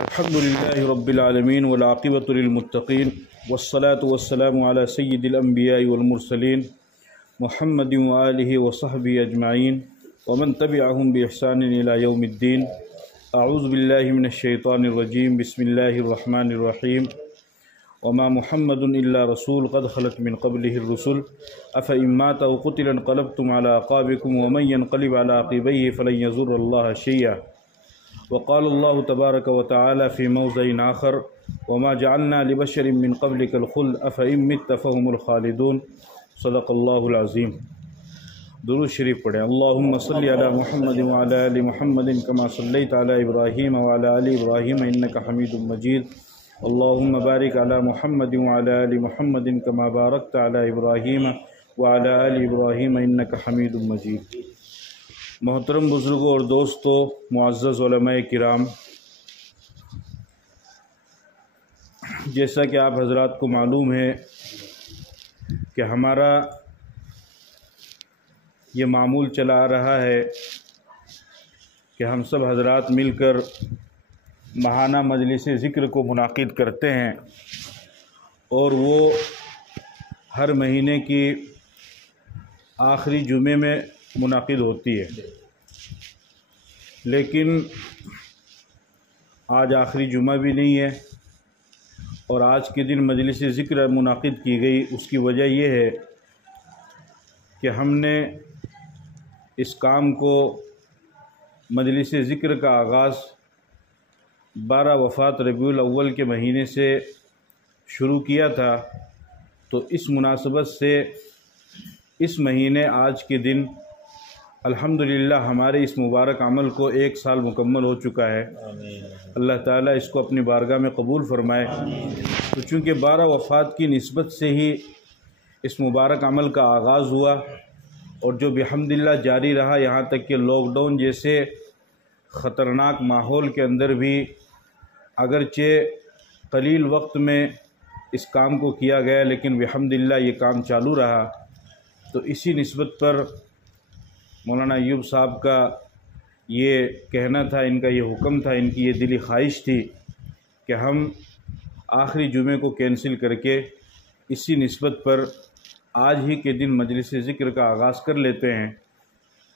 الحمد لله رب العالمين والعاقبة للمتقين والصلاة والسلام على سيد الأنبياء والمرسلين محمد وآله وصحبه أجمعين ومن تبعهم بإحسان إلى يوم الدين. أعوذ بالله من الشيطان الرجيم. بسم الله الرحمن الرحيم. وما محمد إلا رسول قد خلت من قبله الرسل أفإن مات أو قتل انقلبتم على أعقابكم ومن ينقلب على عقبيه فلن يضر الله شيئا. وقال الله تبارك وتعالى في موضع آخر وما جعلنا لبشر من قبلك الخلد أفإن مت فهم الخالدون. صدق الله العظيم. درود شریف پڑھیں. اللهم صل على محمد وعلى آل محمد كما صليت على إبراهيم وعلى آل إبراهيم إنك حميد مجيد. اللهم بارك على محمد وعلى آل محمد كما باركت على إبراهيم وعلى آل إبراهيم إنك حميد مجيد. محترم بزرگوں اور دوستو، معزز علماء کرام، جیسا کہ آپ حضرات کو معلوم ہے کہ ہمارا یہ معمول چلا آ رہا ہے کہ ہم سب حضرات مل کر ماہانہ مجلس ذکر کو منعقد کرتے ہیں، اور وہ ہر مہینے کی آخری جمعے میں منعقد ہوتی ہے. لیکن آج آخری جمعہ بھی نہیں ہے، اور آج کے دن مجلس ذکر منعقد کی گئی. اس کی وجہ یہ ہے کہ ہم نے اس کام کو، مجلس ذکر کا آغاز 12 وفات ربیع الاول کے مہینے سے شروع کیا تھا. تو اس مناسبت سے اس مہینے آج کے دن الحمدللہ ہمارے اس مبارک عمل کو 1 سال مکمل ہو چکا ہے. اللہ تعالیٰ اس کو اپنی بارگاہ میں قبول فرمائے. تو چونکہ 12 وفات کی نسبت سے ہی اس مبارک عمل کا آغاز ہوا، اور جو بحمدللہ جاری رہا یہاں تک کہ لاک ڈاؤن جیسے خطرناک ماحول کے اندر بھی اگرچہ قلیل وقت میں اس کام کو کیا گیا، لیکن بحمدللہ یہ کام چالو رہا. تو اسی نسبت پر مولانا ایوب صاحب کا یہ کہنا تھا، ان کا یہ حکم تھا، ان کی یہ دلی خواہش تھی کہ ہم آخری جمعے کو کینسل کر کے اسی نسبت پر آج ہی کے دن مجلس ذکر کا آغاز کر لیتے ہیں.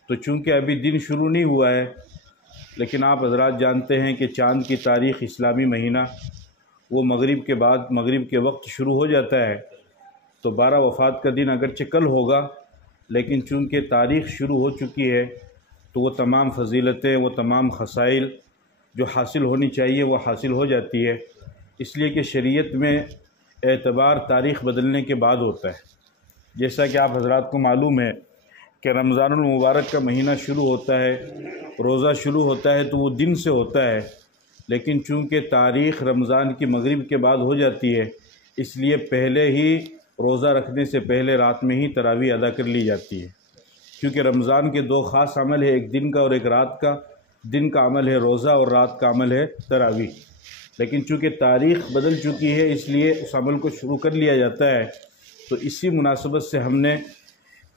تو چونکہ ابھی دن شروع نہیں ہوا ہے، لیکن آپ حضرات جانتے ہیں کہ چاند کی تاریخ اسلامی مہینہ وہ مغرب کے بعد، مغرب کے وقت شروع ہو جاتا ہے. تو 12 وفات کا دن اگرچہ کل ہوگا، لیکن چونکہ تاریخ شروع ہو چکی ہے تو وہ تمام فضیلتیں، وہ تمام خصائل جو حاصل ہونی چاہیے وہ حاصل ہو جاتی ہے. اس لیے کہ شریعت میں اعتبار تاریخ بدلنے کے بعد ہوتا ہے. جیسا کہ آپ حضرات کو معلوم ہے کہ رمضان المبارک کا مہینہ شروع ہوتا ہے، روزہ شروع ہوتا ہے تو وہ دن سے ہوتا ہے، لیکن چونکہ تاریخ رمضان کی مغرب کے بعد ہو جاتی ہے، اس لیے پہلے ہی روزہ رکھنے سے پہلے رات میں ہی تراویح ادا کر لی جاتی ہے. کیونکہ رمضان کے 2 خاص عمل ہے، ایک دن کا اور ایک رات کا. دن کا عمل ہے روزہ اور رات کا عمل ہے تراویح. لیکن چونکہ تاریخ بدل چکی ہے اس لیے اس عمل کو شروع کر لیا جاتا ہے. تو اسی مناسبت سے ہم نے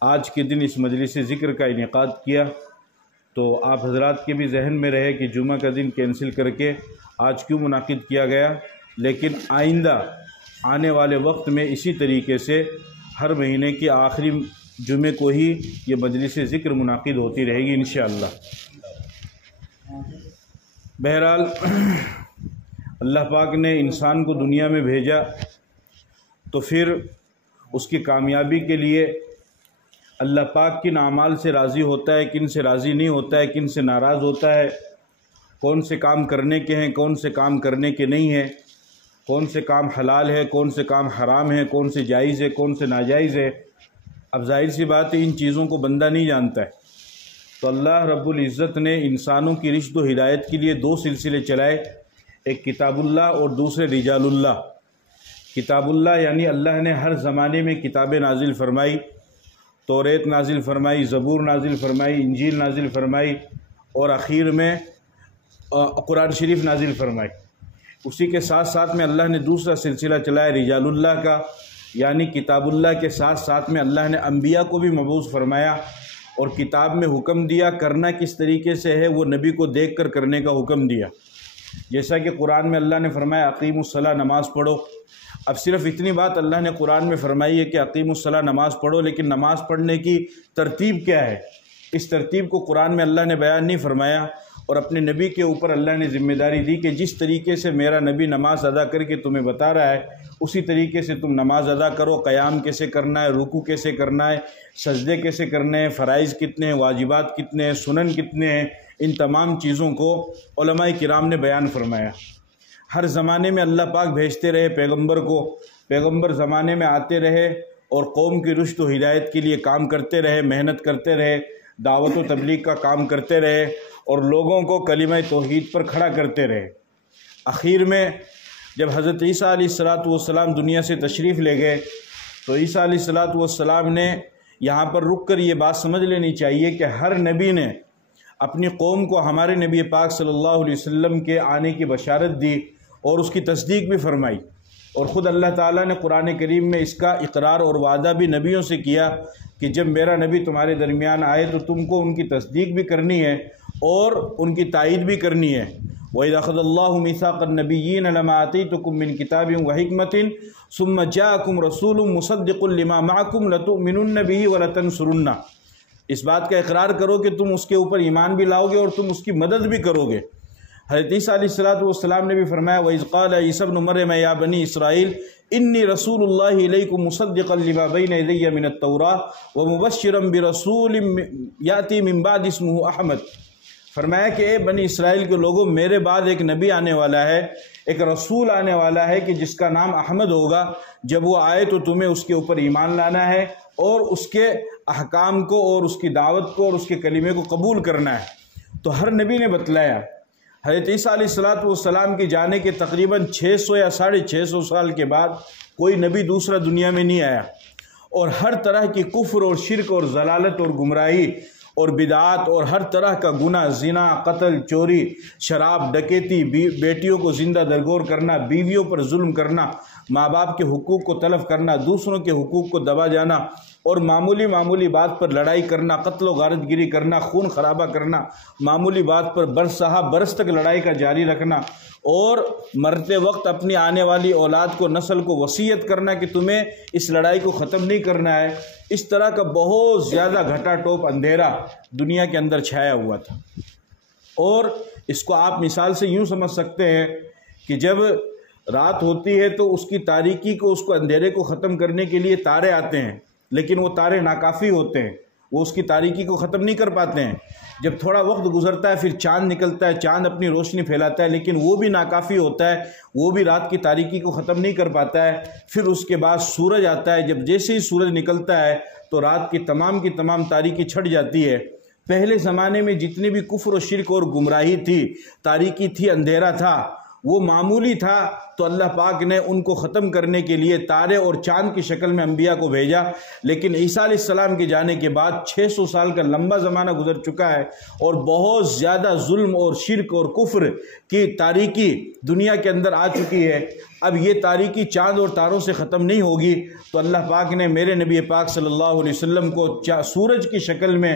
آج کے دن اس مجلس ذکر کا انعقاد کیا. تو آپ حضرات کے بھی ذہن میں رہے کہ جمعہ کا دن کینسل کر کے آج کیوں منعقد کیا گیا، لیکن آئندہ آنے والے وقت میں اسی طریقے سے ہر مہینے کے آخری جمعے کو ہی یہ مجلس ذکر منعقد ہوتی رہے گی انشاءاللہ. بہرحال اللہ پاک نے انسان کو دنیا میں بھیجا تو پھر اس کی کامیابی کے لیے اللہ پاک کن اعمال سے راضی ہوتا ہے، کن سے راضی نہیں ہوتا ہے، کن سے ناراض ہوتا ہے، کون سے کام کرنے کے ہیں، کون سے کام کرنے کے نہیں ہیں، کون سے کام حلال ہے، کون سے کام حرام ہے، کون سے جائز ہے، کون سے ناجائز ہے. اب ظاہر سی بات ہے ان چیزوں کو بندہ نہیں جانتا ہے. تو اللہ رب العزت نے انسانوں کی رشد و ہدایت کے لیے 2 سلسلے چلائے، ایک کتاب اللہ اور دوسرے رجال اللہ. کتاب اللہ یعنی اللہ نے ہر زمانے میں کتابیں نازل فرمائی، توریت نازل فرمائی، زبور نازل فرمائی، انجیل نازل فرمائی، اور اخیر میں قرآن شریف نازل فرمائی. اسی کے ساتھ ساتھ میں اللہ نے دوسرا سلسلہ چلایا رجال اللہ کا، یعنی کتاب اللہ کے ساتھ ساتھ میں اللہ نے انبیاء کو بھی مبعوث فرمایا، اور کتاب میں حکم دیا کرنا کس طریقے سے ہے وہ نبی کو دیکھ کر کرنے کا حکم دیا. جیسا کہ قرآن میں اللہ نے فرمایا اقیموا الصلاۃ، نماز پڑھو۔ اب صرف اتنی بات اللہ نے قرآن میں فرمائی ہے کہ اقیموا الصلاۃ، نماز پڑھو، لیکن نماز پڑھنے کی ترتیب کیا ہے؟ اس ترتیب کو قرآن میں اللہ نے بیان نہیں فرمایا، اور اپنے نبی کے اوپر اللہ نے ذمہ داری دی کہ جس طریقے سے میرا نبی نماز ادا کر کے تمہیں بتا رہا ہے اسی طریقے سے تم نماز ادا کرو۔ قیام کیسے کرنا ہے، رکوع کیسے کرنا ہے، سجدے کیسے کرنے ہیں، فرائض کتنے ہیں، واجبات کتنے ہیں، سنن کتنے ہیں، ان تمام چیزوں کو علماء کرام نے بیان فرمایا۔ ہر زمانے میں اللہ پاک بھیجتے رہے پیغمبر کو، پیغمبر زمانے میں آتے رہے اور قوم کی رشد و ہدایت کے لیے کام کرتے رہے، محنت کرتے رہے، دعوت و تبلیغ کا کام کرتے رہے اور لوگوں کو کلمہ توحید پر کھڑا کرتے رہے۔ آخر میں جب حضرت عیسیٰ علیہ السلام دنیا سے تشریف لے گئے تو عیسیٰ علیہ السلام نے یہاں پر رک کر یہ بات سمجھ لینی چاہیے کہ ہر نبی نے اپنی قوم کو ہمارے نبی پاک صلی اللہ علیہ وسلم کے آنے کی بشارت دی اور اس کی تصدیق بھی فرمائی، اور خود اللہ تعالیٰ نے قرآن کریم میں اس کا اقرار اور وعدہ بھی نبیوں سے کیا کہ جب میرا نبی تمہارے درمیان آئے تو تم کو ان کی تصدیق بھی کرنی ہے اور ان کی تائید بھی کرنی ہے۔ وَإِذْ أَخَذَ اللَّهُ مِيثَاقَ النَّبِيِّينَ لَمَا آتَيْتُكُم مِّن كِتَابٍ وَحِكْمَةٍ ثُمَّ جَاءَكُمْ رَسُولٌ مُصَدِّقٌ لِّمَا مَعَكُمْ لَتُؤْمِنُنَّ بِهِ وَلَتَنصُرُنَّهُ، اس بات کا اقرار کرو کہ تم اس کے اوپر ایمان بھی لاؤ گے اور تم اس کی مدد بھی کرو گے۔ حضرت عیسیٰ علیہ السلام نے بھی فرمایا وَإِذْ قَالَ عِيسَى ابْنُ مَرْيَمَ يَا بَنِي إِسْرَائِيلَ إِنِّي رَسُولُ اللَّهِ إِلَيْكُمْ مُصَدِّقًا لِمَا بَيْنَ يَدَيَّ مِنَ التَّوْرَاةِ وَمُبَشِّرًا بِرَسُولٍ يَأْتِي مِن بَعْدِي اسْمُهُ أَحْمَدُ، فرمایا کہ اے بنی اسرائیل کے لوگوں، میرے بعد ایک نبی آنے والا ہے، ایک رسول آنے والا ہے کہ جس کا نام احمد ہوگا۔ جب وہ آئے تو تمہیں اس کے اوپر ایمان لانا ہے اور اس کے احکام کو اور اس کی دعوت کو اور اس کے کلمے کو قبول کرنا ہے۔ تو ہر نبی نے بتلایا۔ حضرت عیسیٰ علیہ السلام کے جانے کے تقریباً 600 یا 650 سال کے بعد کوئی نبی دوسرا دنیا میں نہیں آیا، اور ہر طرح کی کفر اور شرک اور ضلالت اور گمراہی اور بدعات اور ہر طرح کا گناہ، زنا، قتل، چوری، شراب، ڈکیتی، بیٹیوں کو زندہ درگور کرنا، بیویوں پر ظلم کرنا، ماں باپ کے حقوق کو تلف کرنا، دوسروں کے حقوق کو دبا جانا اور معمولی بات پر لڑائی کرنا، قتل و غارت گری کرنا، خون خرابہ کرنا، معمولی بات پر برس تک لڑائی کا جاری رکھنا، اور مرتے وقت اپنی آنے والی اولاد کو، نسل کو وصیت کرنا کہ تمہیں اس لڑائی کو ختم نہیں کرنا ہے۔ اس طرح کا بہت زیادہ گھٹا ٹوپ اندھیرا دنیا کے اندر چھایا ہوا تھا، اور اس کو آپ مثال سے یوں سمجھ سکتے ہیں کہ جب رات ہوتی ہے تو اس کی تاریکی کو، اس کو اندھیرے کو ختم کرنے کے لیے تارے آتے ہیں، لیکن وہ تارے ناکافی ہوتے ہیں، وہ اس کی تاریکی کو ختم نہیں کر پاتے ہیں۔ جب تھوڑا وقت گزرتا ہے پھر چاند نکلتا ہے، چاند اپنی روشنی پھیلاتا ہے، لیکن وہ بھی ناکافی ہوتا ہے، وہ بھی رات کی تاریکی کو ختم نہیں کر پاتا ہے۔ پھر اس کے بعد سورج آتا ہے، جب جیسے ہی سورج نکلتا ہے تو رات کی تمام تاریکی چھٹ جاتی ہے۔ پہلے زمانے میں جتنی بھی کفر و شرک اور گمراہی تھی، تاریکی تھی، اندھیرا تھا، وہ معمولی تھا، تو اللہ پاک نے ان کو ختم کرنے کے لیے تارے اور چاند کی شکل میں انبیاء کو بھیجا۔ لیکن عیسیٰ علیہ السلام کے جانے کے بعد 600 سال کا لمبا زمانہ گزر چکا ہے، اور بہت زیادہ ظلم اور شرک اور کفر کی تاریکی دنیا کے اندر آ چکی ہے۔ اب یہ تاریکی چاند اور تاروں سے ختم نہیں ہوگی، تو اللہ پاک نے میرے نبی پاک صلی اللہ علیہ وسلم کو سورج کی شکل میں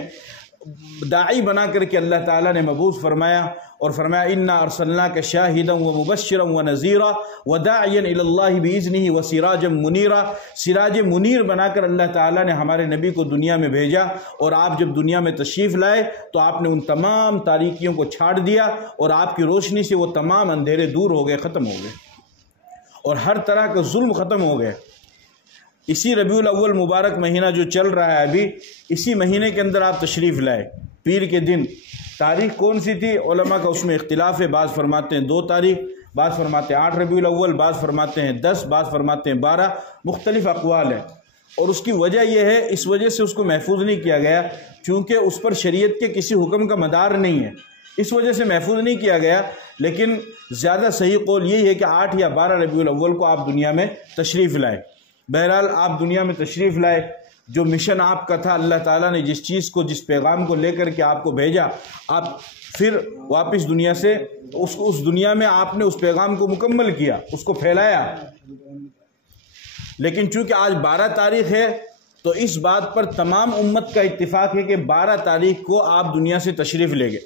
داعی بنا کر کے اللہ تعالیٰ نے مبعوث فرمایا، اور فرمایا انا ارسلناک شاہدا ومبشرا ونذیرا وداعیا الی اللہ باذنہ وسراجا منیرا، سراج منیر بنا کر اللہ تعالیٰ نے ہمارے نبی کو دنیا میں بھیجا، اور آپ جب دنیا میں تشریف لائے تو آپ نے ان تمام تاریکیوں کو چھاڑ دیا، اور آپ کی روشنی سے وہ تمام اندھیرے دور ہو گئے، ختم ہو گئے، اور ہر طرح کا ظلم ختم ہو گئے۔ اسی ربیع الاول مبارک مہینہ جو چل رہا ہے ابھی، اسی مہینے کے اندر آپ تشریف لائے، پیر کے دن۔ تاریخ کون سی تھی؟ علماء کا اس میں اختلاف ہے، بعض فرماتے ہیں 2 تاریخ، بعض فرماتے ہیں 8 ربیع الاول، بعض فرماتے ہیں 10، بعض فرماتے ہیں 12، مختلف اقوال ہیں۔ اور اس کی وجہ یہ ہے، اس وجہ سے اس کو محفوظ نہیں کیا گیا چونکہ اس پر شریعت کے کسی حکم کا مدار نہیں ہے، اس وجہ سے محفوظ نہیں کیا گیا۔ لیکن زیادہ صحیح قول یہی ہے کہ 8 یا 12 ربیع الاول کو آپ دنیا میں تشریف لائے۔ بہرحال آپ دنیا میں تشریف لائے، جو مشن آپ کا تھا، اللہ تعالیٰ نے جس چیز کو، جس پیغام کو لے کر کے آپ کو بھیجا، آپ پھر واپس دنیا سے اس دنیا میں آپ نے اس پیغام کو مکمل کیا، اس کو پھیلایا۔ لیکن چونکہ آج 12 تاریخ ہے تو اس بات پر تمام امت کا اتفاق ہے کہ 12 تاریخ کو آپ دنیا سے تشریف لے گئے۔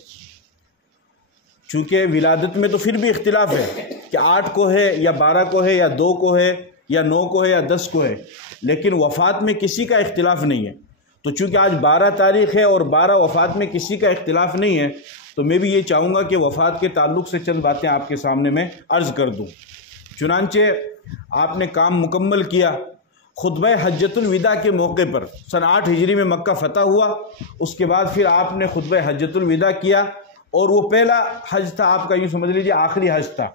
چونکہ ولادت میں تو پھر بھی اختلاف ہے کہ 8 کو ہے یا 12 کو ہے یا 2 کو ہے یا 9 کو ہے یا 10 کو ہے، لیکن وفات میں کسی کا اختلاف نہیں ہے۔ تو چونکہ آج 12 تاریخ ہے اور 12 وفات میں کسی کا اختلاف نہیں ہے، تو میں بھی یہ چاہوں گا کہ وفات کے تعلق سے چند باتیں آپ کے سامنے میں عرض کر دوں۔ چنانچہ آپ نے کام مکمل کیا۔ خطبہ حجۃ الوداع کے موقع پر سن 8 ہجری میں مکہ فتح ہوا، اس کے بعد پھر آپ نے خطبہ حجۃ الوداع کیا، اور وہ پہلا حج تھا آپ کا، یوں سمجھ لیجیے آخری حج تھا۔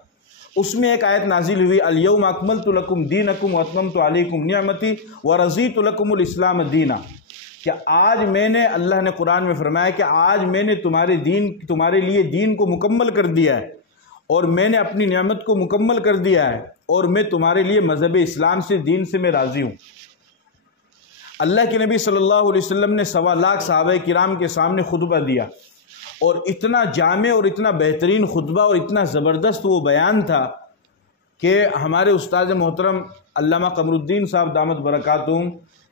اس میں ایک آیت نازل ہوئی، الیوم اکملت لکم دینکم واتممت علیکم نعمتی ورضیت لکم الاسلام دینا، کہ آج میں نے، اللہ نے قرآن میں فرمایا کہ آج میں نے تمہارے لیے دین کو مکمل کر دیا ہے، اور میں نے اپنی نعمت کو مکمل کر دیا ہے، اور میں تمہارے لیے مذہب اسلام سے، دین سے میں راضی ہوں۔ اللہ کے نبی صلی اللہ علیہ وسلم نے 1.25 لاکھ صحابہ کرام کے سامنے خطبہ دیا، اور اتنا جامع اور اتنا بہترین خطبہ اور اتنا زبردست وہ بیان تھا کہ ہمارے استاد محترم علامہ قمر الدین صاحب دامت برکاتہم،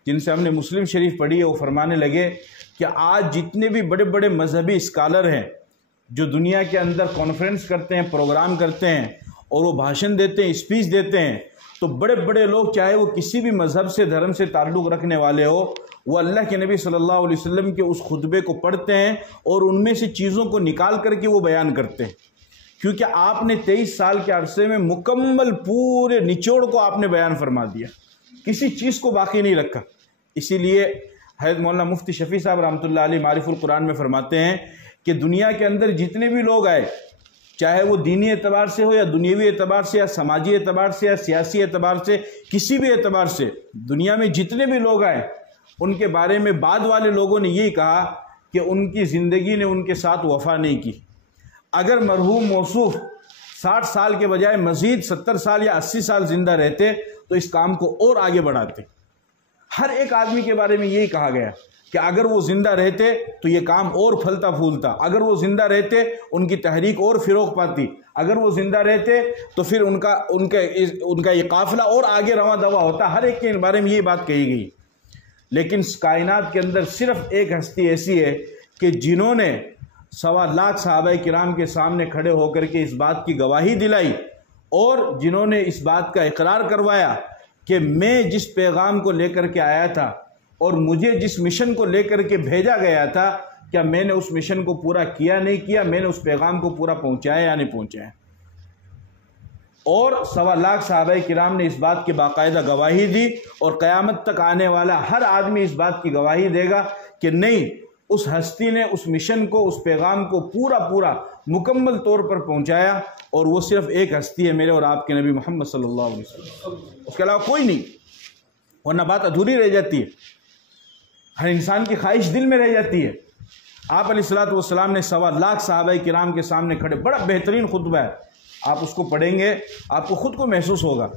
جن سے ہم نے مسلم شریف پڑھی ہے، وہ فرمانے لگے کہ آج جتنے بھی بڑے بڑے مذہبی اسکالر ہیں جو دنیا کے اندر کانفرنس کرتے ہیں، پروگرام کرتے ہیں، اور وہ بھاشن دیتے ہیں، اسپیچ دیتے ہیں، تو بڑے بڑے لوگ چاہے وہ کسی بھی مذہب سے، دھرم سے تعلق رکھنے والے ہو، وہ اللہ کے نبی صلی اللہ علیہ وسلم کے اس خطبے کو پڑھتے ہیں اور ان میں سے چیزوں کو نکال کر کے وہ بیان کرتے ہیں، کیونکہ آپ نے 23 سال کے عرصے میں مکمل پورے نچوڑ کو آپ نے بیان فرما دیا، کسی چیز کو باقی نہیں رکھا۔ اسی لیے حضرت مولانا مفتی شفیع صاحب رحمۃ اللہ علیہ معارف القرآن میں فرماتے ہیں کہ دنیا کے اندر جتنے بھی لوگ آئے، چاہے وہ دینی اعتبار سے ہو یا دنیاوی اعتبار سے یا سماجی اعتبار سے یا سیاسی اعتبار سے، کسی بھی اعتبار سے دنیا میں جتنے بھی لوگ آئے، ان کے بارے میں بعد والے لوگوں نے یہی کہا کہ ان کی زندگی نے ان کے ساتھ وفا نہیں کی۔ اگر مرحوم موصوف 60 سال کے بجائے مزید 70 سال یا 80 سال زندہ رہتے تو اس کام کو اور آگے بڑھاتے۔ ہر ایک آدمی کے بارے میں یہی کہا گیا کہ اگر وہ زندہ رہتے تو یہ کام اور پھلتا پھولتا، اگر وہ زندہ رہتے ان کی تحریک اور فروغ پاتی، اگر وہ زندہ رہتے تو پھر ان کا یہ قافلہ اور آگے رواں دوا ہوتا۔ ہر ایک کے بارے میں یہ بات کہی گئی، لیکن کائنات کے اندر صرف ایک ہستی ایسی ہے کہ جنہوں نے 1.25 لاکھ صحابہ کرام کے سامنے کھڑے ہو کر کے اس بات کی گواہی دلائی، اور جنہوں نے اس بات کا اقرار کروایا کہ میں جس پیغام کو لے کر کے آیا تھا اور مجھے جس مشن کو لے کر کے بھیجا گیا تھا، کیا میں نے اس مشن کو پورا کیا نہیں کیا، میں نے اس پیغام کو پورا پہنچایا یا نہیں پہنچایا۔ اور 1.25 لاکھ صحابہ کرام نے اس بات کی باقاعدہ گواہی دی، اور قیامت تک آنے والا ہر آدمی اس بات کی گواہی دے گا کہ نہیں، اس ہستی نے اس مشن کو، اس پیغام کو پورا مکمل طور پر پہنچایا، اور وہ صرف ایک ہستی ہے، میرے اور آپ کے نبی محمد صلی اللہ علیہ وسلم، اس کے علاوہ کوئی نہیں، ورنہ بات ادھوری رہ جاتی ہے، ہر انسان کی خواہش دل میں رہ جاتی ہے۔ آپ علیہ الصلوۃ والسلام نے 1.25 لاکھ صحابہ کرام کے سامنے کھڑے، بڑا بہترین خطبہ ہے، آپ اس کو پڑھیں گے آپ کو خود کو محسوس ہوگا۔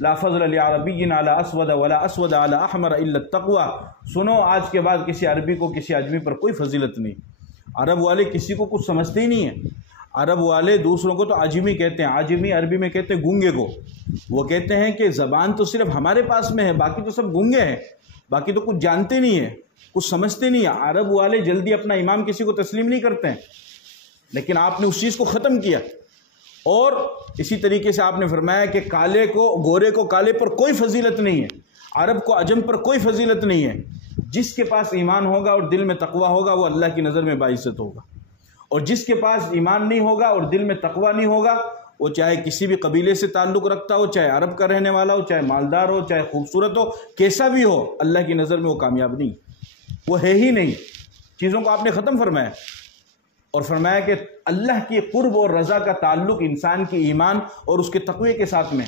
لا فضل لعربی علی اسود ولا اسود علی احمر الا التقوی، سنو آج کے بعد کسی عربی کو کسی اجمی پر کوئی فضیلت نہیں۔ عرب والے کسی کو کچھ سمجھتے ہی نہیں ہیں، عرب والے دوسروں کو تو عجمی کہتے ہیں، عجمی عربی میں کہتے ہیں گونگے کو، وہ کہتے ہیں کہ زبان تو صرف ہمارے پاس میں ہے، باقی تو سب گونگے ہیں، باقی تو کچھ جانتے نہیں ہیں، کچھ سمجھتے نہیں ہیں۔ عرب والے جلدی اپنا امام کسی کو تسلیم نہیں کرتے ہیں، لیکن آپ نے اس چیز کو ختم کیا۔ اور اسی طریقے سے آپ نے فرمایا کہ کالے کو، گورے کو کالے پر کوئی فضیلت نہیں ہے، عرب کو عجم پر کوئی فضیلت نہیں ہے۔ جس کے پاس ایمان ہوگا اور دل میں تقوی ہوگا وہ اللہ کی نظر میں باعزت ہوگا، اور جس کے پاس ایمان نہیں ہوگا اور دل میں تقوی نہیں ہوگا، وہ چاہے کسی بھی قبیلے سے تعلق رکھتا ہو، چاہے عرب کا رہنے والا ہو، چاہے مالدار ہو، چاہے خوبصورت ہو، کیسا بھی ہو، اللہ کی نظر میں وہ کامیاب نہیں، وہ ہے ہی نہیں۔ چیزوں کو آپ نے ختم فرمایا، اور فرمایا کہ اللہ کی قرب اور رضا کا تعلق انسان کی ایمان اور اس کے تقوی کے ساتھ میں۔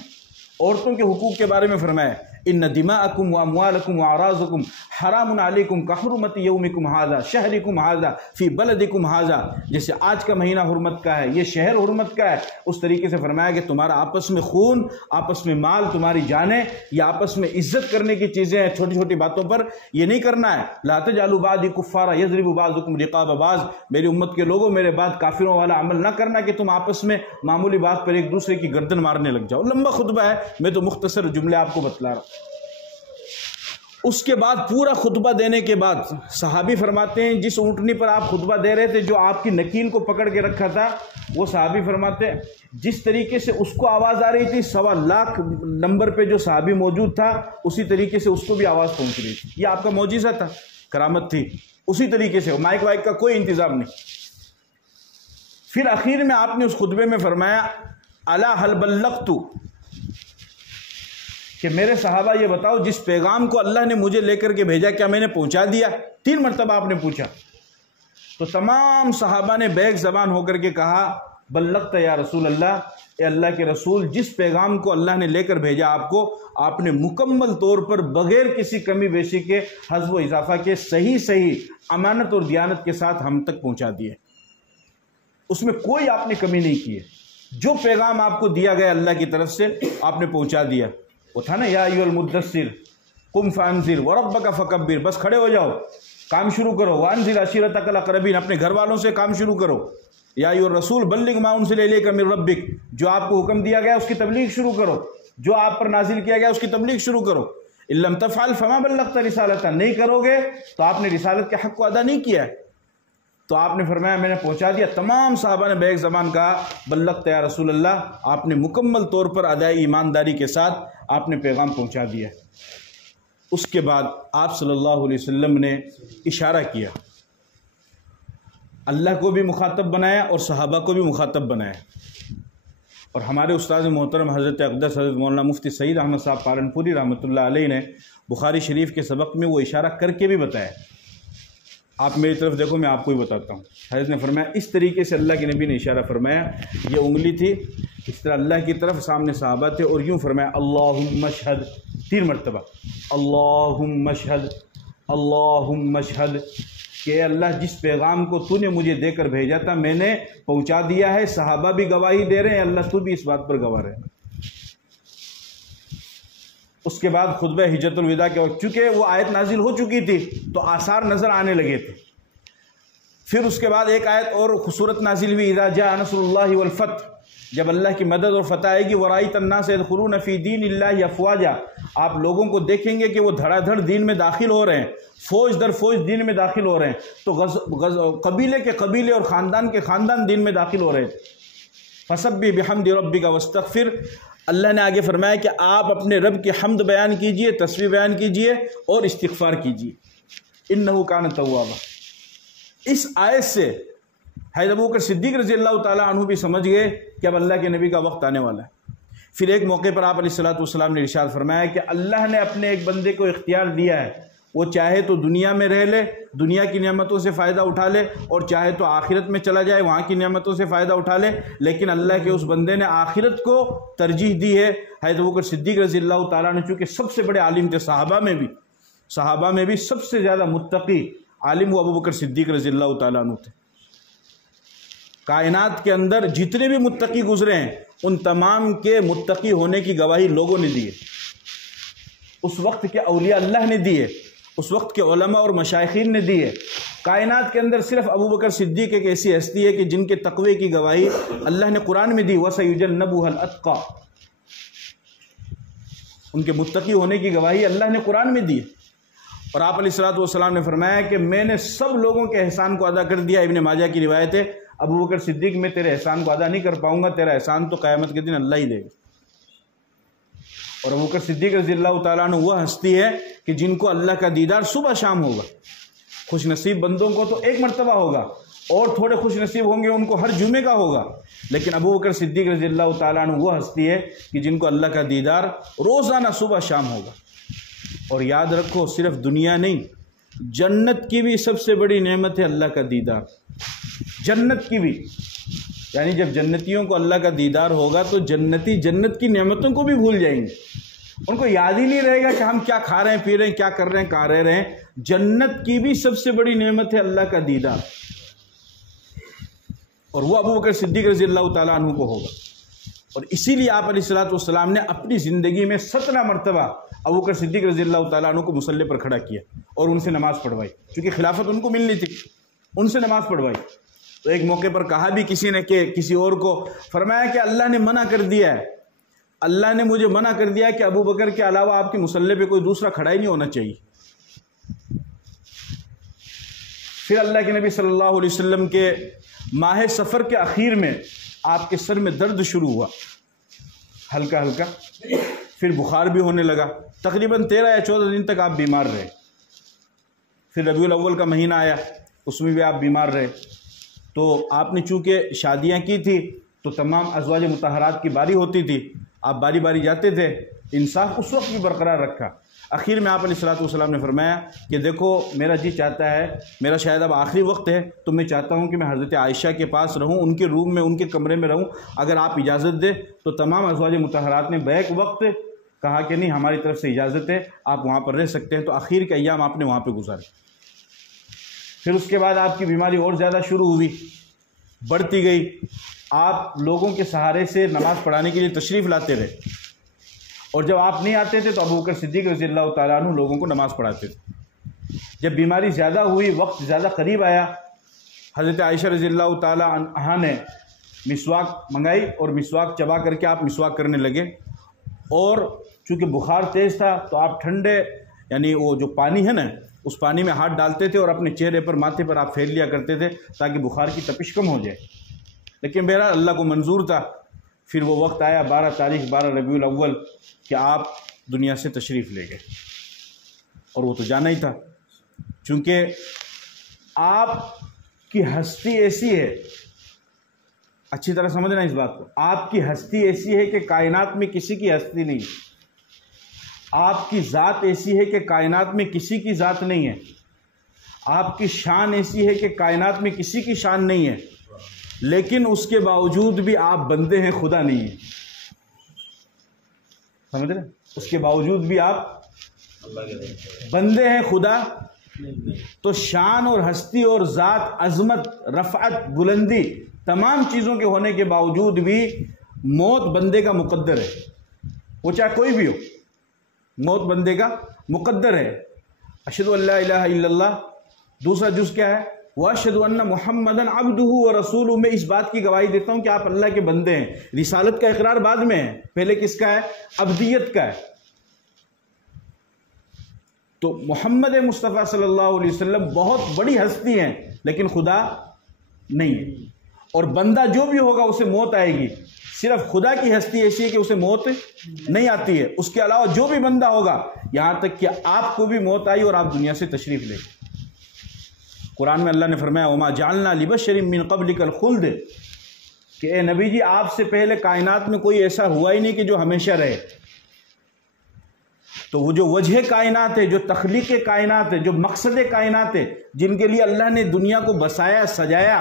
عورتوں کے حقوق کے بارے میں فرمایا، ان دماءکم واموالکم واعراضکم حرام علیکم کحرمت یومکم ھذا شہرکم ھذا فی بلدکم ھذا، جیسے آج کا مہینہ حرمت کا ہے، یہ شہر حرمت کا ہے، اس طریقے سے فرمایا کہ تمہارا آپس میں خون، آپس میں مال، تمہاری جانیں، یہ آپس میں عزت کرنے کی چیزیں ہیں، چھوٹی چھوٹی باتوں پر یہ نہیں کرنا ہے۔ لا تجعلوا بعدی کفارا یضرب بعضکم رقاب بعض، میری امت کے لوگوں میرے بعد کافروں والا عمل نہ کرنا کہ تم آپس میں معمولی بات پر ایک دوسرے کی گردن مارنے لگ جاؤ۔ لمبا خطبہ ہے، میں تو مختصر جملے آپ کو بتلا رہا ہوں۔ اس کے بعد پورا خطبہ دینے کے بعد صحابی فرماتے ہیں جس اونٹنی پر آپ خطبہ دے رہے تھے، جو آپ کی نکیل کو پکڑ کے رکھا تھا، وہ صحابی فرماتے جس طریقے سے اس کو آواز آ رہی تھی 1.25 لاکھ نمبر پہ جو صحابی موجود تھا اسی طریقے سے اس کو بھی آواز پہنچ رہی تھی. یہ آپ کا معجزہ تھا، کرامت تھی. اسی طریقے سے مائک وائک کا کوئی انتظام نہیں. پھر آخر میں آپ نے اس خطبے میں فرمایا الا هل بلغت، کہ میرے صحابہ یہ بتاؤ جس پیغام کو اللہ نے مجھے لے کر کے بھیجا کیا میں نے پہنچا دیا؟ 3 مرتبہ آپ نے پوچھا. تو تمام صحابہ نے بیک زبان ہو کر کے کہا بلغت یا رسول اللہ، اے اللہ کے رسول، جس پیغام کو اللہ نے لے کر بھیجا آپ کو، آپ نے مکمل طور پر بغیر کسی کمی بیشی کے حذف و اضافہ کے صحیح امانت اور دیانت کے ساتھ ہم تک پہنچا دیے. اس میں کوئی آپ نے کمی نہیں کی ہے. جو پیغام آپ کو دیا گیا اللہ کی طرف سے آپ نے پہنچا دیا. وہ تھا نا یا ایھا المدثر قم فانذر وربک فکبر، بس کھڑے ہو جاؤ، کام شروع کرو. وانذر عشیرتک الاقربین، اپنے گھر والوں سے کام شروع کرو. یا ایھا الرسول بلغ ما انزل الیک من ربک، جو آپ کو حکم دیا گیا اس کی تبلیغ شروع کرو، جو آپ پر نازل کیا گیا اس کی تبلیغ شروع کرو. ان لم تفعل فما بلغت رسالتہ، نہیں کرو گے تو آپ نے رسالت کے حق کو ادا نہیں کیا. تو آپ نے فرمایا میں نے پہنچا دیا. تمام صحابہ نے بیک زبان کہا بلغت یا رسول اللہ، آپ نے مکمل طور پر ادائی ایمانداری کے ساتھ آپ نے پیغام پہنچا دیا. اس کے بعد آپ صلی اللہ علیہ وسلم نے اشارہ کیا، اللہ کو بھی مخاطب بنایا اور صحابہ کو بھی مخاطب بنایا. اور ہمارے استاد محترم حضرت اقدس حضرت مولانا مفتی سعید احمد صاحب پالنپوری رحمۃ اللہ علیہ نے بخاری شریف کے سبق میں وہ اشارہ کر کے بھی بتایا. آپ میری طرف دیکھو، میں آپ کو ہی بتاتا ہوں. حضرت نے فرمایا اس طریقے سے اللہ کے نبی نے اشارہ فرمایا، یہ انگلی تھی اس طرح اللہ کی طرف، سامنے صحابہ تھے، اور یوں فرمایا اللہم اشہد 3 مرتبہ، اللہم اشہد اللہم اشہد، کہ اللہ جس پیغام کو تو نے مجھے دے کر بھیجا تھا میں نے پہنچا دیا ہے. صحابہ بھی گواہی دے رہے ہیں، اللہ تو بھی اس بات پر گواہ رہے. اس کے بعد خطبہ حجۃ الوداع کے وقت چونکہ وہ آیت نازل ہو چکی تھی تو آثار نظر آنے لگے تھے. پھر اس کے بعد ایک آیت اور خوبصورت نازل ہوئی، اذا جاء نصر اللہ والفتح، جب اللہ کی مدد اور فتح آئے گی، ورأیت الناس يدخلون فی دین اللہ افواجا، آپ لوگوں کو دیکھیں گے کہ وہ دھڑا دھڑ دین میں داخل ہو رہے ہیں، فوج در فوج دین میں داخل ہو رہے ہیں. تو قبیلے کے قبیلے اور خاندان کے خاندان دین میں داخل ہو رہے تھے. فسبح بحمد ربک واستغفر، اللہ نے آگے فرمایا کہ آپ اپنے رب کی حمد بیان کیجئے، تسبیح بیان کیجئے اور استغفار کیجئے، انہ کان توابا. اس آیت سے حضرت ابوبکر صدیق رضی اللہ تعالیٰ عنہ بھی سمجھ گئے کہ اب اللہ کے نبی کا وقت آنے والا ہے. پھر ایک موقع پر آپ علیہ الصلوۃ والسلام نے ارشاد فرمایا کہ اللہ نے اپنے ایک بندے کو اختیار دیا ہے، وہ چاہے تو دنیا میں رہ لے، دنیا کی نعمتوں سے فائدہ اٹھا لے، اور چاہے تو آخرت میں چلا جائے، وہاں کی نعمتوں سے فائدہ اٹھا لے. لیکن اللہ کے اس بندے نے آخرت کو ترجیح دی ہے. حضرت ابوبکر صدیق رضی اللہ تعالیٰ نے چونکہ سب سے بڑے عالم تھے، صحابہ میں بھی سب سے زیادہ متقی عالم وہ ابوبکر صدیق رضی اللہ تعالیٰ عنہ تھے. کائنات کے اندر جتنے بھی متقی گزرے ہیں ان تمام کے متقی ہونے کی گواہی لوگوں نے دی ہے، اس وقت کے اولیاء اللہ نے دی ہے، اس وقت کے علماء اور مشائخین نے دی ہے. کائنات کے اندر صرف ابوبکر صدیق ایک ایسی ہستی ہے کہ جن کے تقوی کی گواہی اللہ نے قرآن میں دی، وَسَيُجَنَّبُهَا الْأَتْقَى، ان کے متقی ہونے کی گواہی اللہ نے قرآن میں دی. اور آپ علیہ الصلوۃ والسلام نے فرمایا کہ میں نے سب لوگوں کے احسان کو ادا کر دیا. ابن ماجہ کی روایت ہے، ابوبکر صدیق میں تیرے احسان کو ادا نہیں کر پاؤں گا، تیرا احسان تو قیامت کے دن اللہ ہی دے گا. اور ابوبکر صدیق رضی اللہ تعالیٰ عنہ وہ ہستی ہے کہ جن کو اللہ کا دیدار صبح شام ہوگا. خوش نصیب بندوں کو تو ایک مرتبہ ہوگا، اور تھوڑے خوش نصیب ہوں گے ان کو ہر جمعے کا ہوگا. لیکن ابوبکر صدیق رضی اللہ تعالیٰ عنہ وہ ہستی ہے کہ جن کو اللہ کا دیدار روزانہ صبح شام ہوگا. اور یاد رکھو صرف دنیا نہیں، جنت کی بھی سب سے بڑی نعمت ہے اللہ کا دیدار. جنت کی بھی، یعنی جب جنتیوں کو اللہ کا دیدار ہوگا تو جنتی جنت کی نعمتوں کو بھی بھول جائیں گے، ان کو یاد ہی نہیں رہے گا کہ ہم کیا کھا رہے ہیں، پی رہے ہیں، کیا کر رہے ہیں، کہاں رہ رہے ہیں. جنت کی بھی سب سے بڑی نعمت ہے اللہ کا دیدار، اور وہ ابوبکر صدیق رضی اللہ تعالیٰ عنہ کو ہوگا. اور اسی لیے آپ علیہ الصلوۃ والسلام نے اپنی زندگی میں 17 مرتبہ ابوبکر صدیق رضی اللہ تعالیٰ عنہ کو مصلی پر کھڑا کیا اور ان سے نماز پڑھوائی، کیونکہ خلافت ان کو ملنی تھی، ان سے نماز پڑھوائی. تو ایک موقع پر کہا بھی کسی نے کہ کسی اور کو، فرمایا کہ اللہ نے منع کر دیا ہے، اللہ نے مجھے منع کر دیا ہے کہ ابو بکر کے علاوہ آپ کی مصلی پہ کوئی دوسرا کھڑا ہی نہیں ہونا چاہیے. پھر اللہ کے نبی صلی اللہ علیہ وسلم کے ماہ سفر کے اخیر میں آپ کے سر میں درد شروع ہوا ہلکا ہلکا، پھر بخار بھی ہونے لگا، تقریباً 13 یا 14 دن تک آپ بیمار رہے۔ پھر ربیع الاول کا مہینہ آیا، اس میں بھی آپ بیمار رہے۔ تو آپ نے چونکہ شادیاں کی تھی تو تمام ازواج مطہرات کی باری ہوتی تھی، آپ باری باری جاتے تھے، انصاف اس وقت بھی برقرار رکھا۔ اخیر میں آپ علیہ الصلوۃ والسلام نے فرمایا کہ دیکھو میرا جی چاہتا ہے، میرا شاید اب آخری وقت ہے، تو میں چاہتا ہوں کہ میں حضرت عائشہ کے پاس رہوں، ان کے روم میں، ان کے کمرے میں رہوں، اگر آپ اجازت دیں۔ تو تمام ازواج مطہرات نے بیک وقت کہا کہ نہیں، ہماری طرف سے اجازت ہے، آپ وہاں پر رہ سکتے ہیں۔ تو آخر کے ایام آپ نے وہاں پہ گزارے۔ پھر اس کے بعد آپ کی بیماری اور زیادہ شروع ہوئی، بڑھتی گئی، آپ لوگوں کے سہارے سے نماز پڑھانے کے لیے تشریف لاتے رہے، اور جب آپ نہیں آتے تھے تو ابوبکر صدیق رضی اللہ تعالیٰ عنہ لوگوں کو نماز پڑھاتے تھے۔ جب بیماری زیادہ ہوئی، وقت زیادہ قریب آیا، حضرت عائشہ رضی اللہ تعالیٰ عنہا نے مسواک منگائی اور مسواک چبا کر کے آپ مسواک کرنے لگے، اور چونکہ بخار تیز تھا تو آپ ٹھنڈے یعنی وہ جو پانی ہے نا، اس پانی میں ہاتھ ڈالتے تھے اور اپنے چہرے پر، ماتھے پر آپ پھیر لیا کرتے تھے تاکہ بخار کی تپش کم ہو جائے۔ لیکن بہرحال اللہ کو منظور تھا۔ پھر وہ وقت آیا 12 ربیع الاول کہ آپ دنیا سے تشریف لے گئے، اور وہ تو جانا ہی تھا، چونکہ آپ کی ہستی ایسی ہے، اچھی طرح سمجھنا اس بات کو، آپ کی ہستی ایسی ہے کہ کائنات میں کسی کی ہستی نہیں ہے، آپ کی ذات ایسی ہے کہ کائنات میں کسی کی ذات نہیں ہے، آپ کی شان ایسی ہے کہ کائنات میں کسی کی شان نہیں ہے، لیکن اس کے باوجود بھی آپ بندے ہیں، خدا نہیں ہے۔ سمجھ رہے؟ اس کے باوجود بھی آپ بندے ہیں، خدا۔ تو شان اور ہستی اور ذات، عظمت، رفعت، بلندی، تمام چیزوں کے ہونے کے باوجود بھی موت بندے کا مقدر ہے، وہ چاہے کوئی بھی ہو، موت بندے کا مقدر ہے۔ اشہد ان لا الہ الا اللہ، دوسرا جز کیا ہے؟ واشہد ان محمدًا عبدہ ورسولہ۔ میں اس بات کی گواہی دیتا ہوں کہ آپ اللہ کے بندے ہیں۔ رسالت کا اقرار بعد میں ہے، پہلے کس کا ہے؟ عبدیت کا ہے۔ تو محمد مصطفیٰ صلی اللہ علیہ وسلم بہت بڑی ہستی ہیں، لیکن خدا نہیں ہے، اور بندہ جو بھی ہوگا اسے موت آئے گی۔ صرف خدا کی ہستی ایسی ہے کہ اسے موت نہیں آتی ہے، اس کے علاوہ جو بھی بندہ ہوگا، یہاں تک کہ آپ کو بھی موت آئی اور آپ دنیا سے تشریف لے گئے۔ قرآن میں اللہ نے فرمایا وما جعلنا لبشر من قبلک الخلد، کہ اے نبی جی آپ سے پہلے کائنات میں کوئی ایسا ہوا ہی نہیں کہ جو ہمیشہ رہے۔ تو وہ جو وجہ کائنات ہے، جو تخلیق کائنات ہے، جو مقصد کائنات ہے، جن کے لیے اللہ نے دنیا کو بسایا، سجایا،